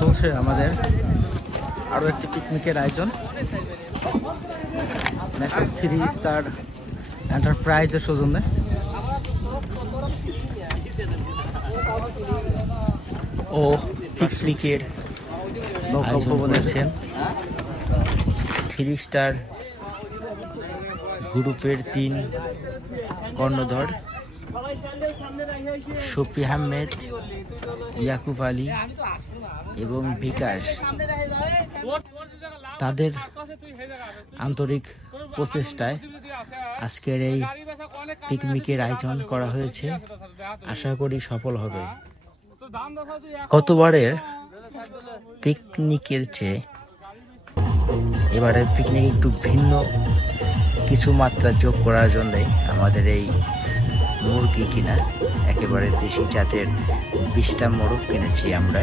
চলছে আমাদের আরও একটি পিকনিকের আয়োজন। মেসেজ থ্রি স্টার এন্টারপ্রাইজের সৌজন্যে। ও পিকনিকের আয়োজন করেছেন। থ্রি স্টার গ্রুপের তিন কর্ণধর। শফি আহমেদ, ইয়াকুব আলী এবং বিকাশ। তাদের আন্তরিক প্রচেষ্টায় আজকের এই পিকনিকের আয়োজন করা হয়েছে। আশা করি সফল হবে। গতবারের পিকনিকের চেয়ে এবারের পিকনিক একটু ভিন্ন কিছু মাত্রা যোগ করার জন্যই আমাদের এই মুরগি কিনা একেবারে দেশি জাতের বিশটা মোরগ কিনেছি আমরা।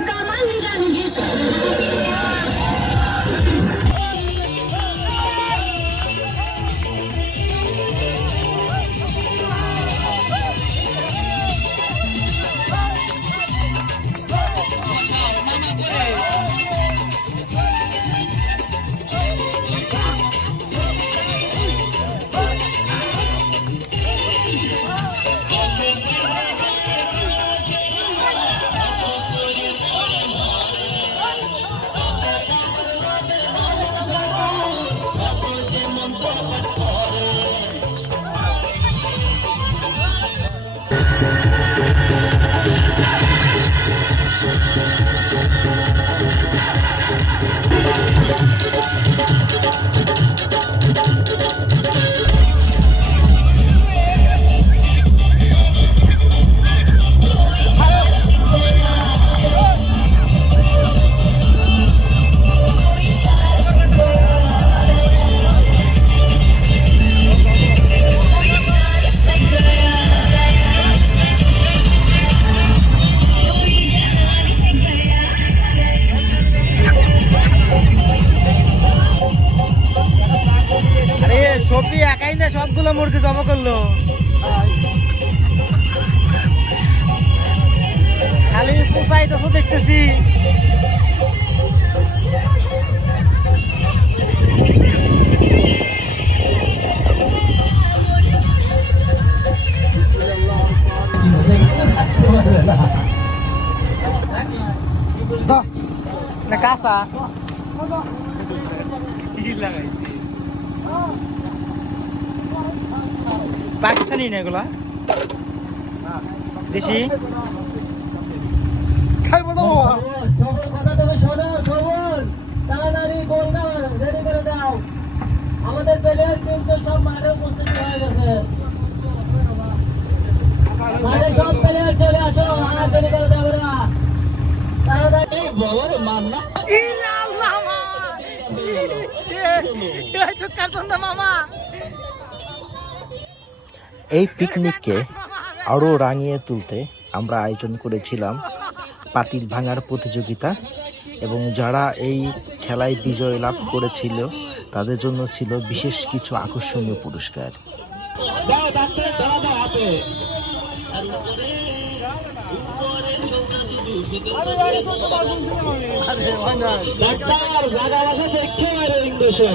কোথায় তো দেখতেছি। না কাঁচা। পাকিস্তানি না এগুলা? দেশি খাইবো তো আমাদের প্লেয়ার কিন্তু সব মাঠে উপস্থিত হয়ে গেছে মাঠে সব প্লেয়ার চলে আসো আর দেরি করে দেবো না এই পিকনিককে আরও রাঙিয়ে তুলতে আমরা আয়োজন করেছিলাম পাতিল ভাঙার প্রতিযোগিতা এবং যারা এই খেলায় বিজয় লাভ করেছিল তাদের জন্য ছিল বিশেষ কিছু আকর্ষণীয় পুরস্কার। দেখছে বাইরে ইংলিশে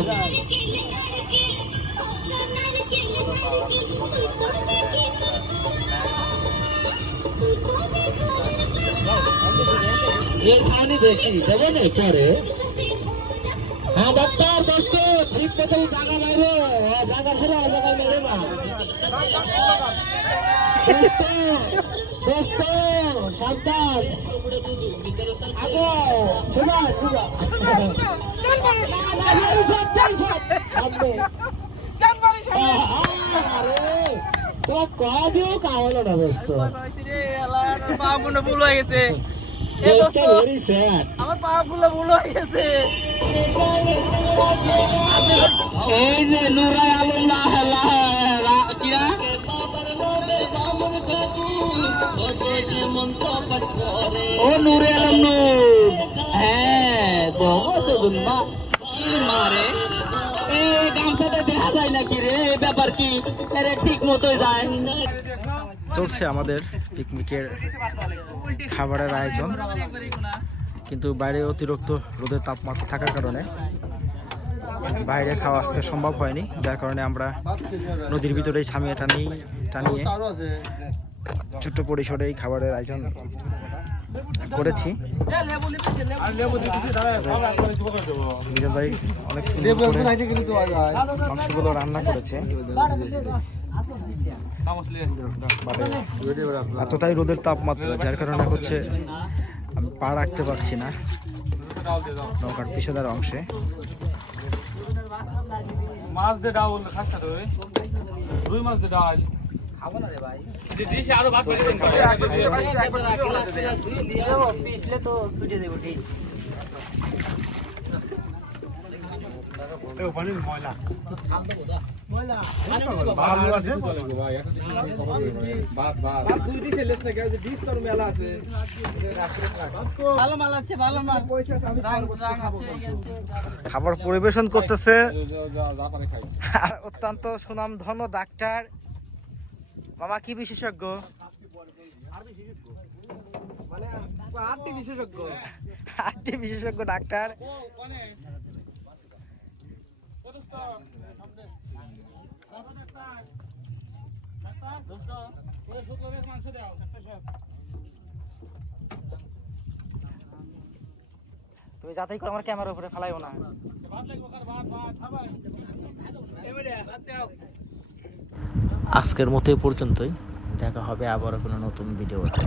রেসানি বেশি দেবো না পরে হ্যাঁ দোস্ত ঠিক মতো জায়গা মাইরে জায়গা জায়গা মেরে দোস্ত দোস্ত সাবধান আগো শোনা শোনা আরে তোমার কদিও কাওয়ালো না দোস্ত পাগুলো ভুল গেছে দোস্ত ভেরি স্যাড আমার ভুল হয়ে গেছে এই যে নুরাই আলম না হেলা। কিরা? ও নুরে আলম নূর। হ্যাঁ বহুত দুলমা মারে এ দেখা যায় নাকি রে? এই ব্যাপার কি? আরে ঠিক মতোই যায়। চলছে আমাদের পিকনিকের খাবারের আয়োজন। কিন্তু বাইরে অতিরিক্ত রোদের তাপমাত্রা থাকার কারণে বাইরে খাওয়া আজকে সম্ভব হয়নি। যার কারণে আমরা নদীর ভিতরেই ছামিয়ে টানিয়ে টানিয়ে ছোট্ট পরিসরে এই খাবারের আয়োজন করেছি। মিজান ভাই অনেক মাংসগুলো রান্না করেছে। এতটাই রোদের তাপমাত্রা, যার কারণে হচ্ছে আমি পা রাখতে পারছি না নৌকার পিছনের অংশে। মাছ দে ডাউল তো রুই মাছ দে ডাল। খাব না রে ভাই। আরও ভাত পিছলে তো ছুটে দেবো ঠিক। খাবার পরিবেশন করতেছে। অত্যন্ত সুনাম ধন্য ডাক্তার বাবা কি বিশেষজ্ঞ? আটটি বিশেষজ্ঞ। ডাক্তার। তুমি যাতেই করো আমার ক্যামেরার উপরে ফেলাইও না। আজকের মতো এ পর্যন্তই দেখা হবে আবার কোনো নতুন ভিডিওতে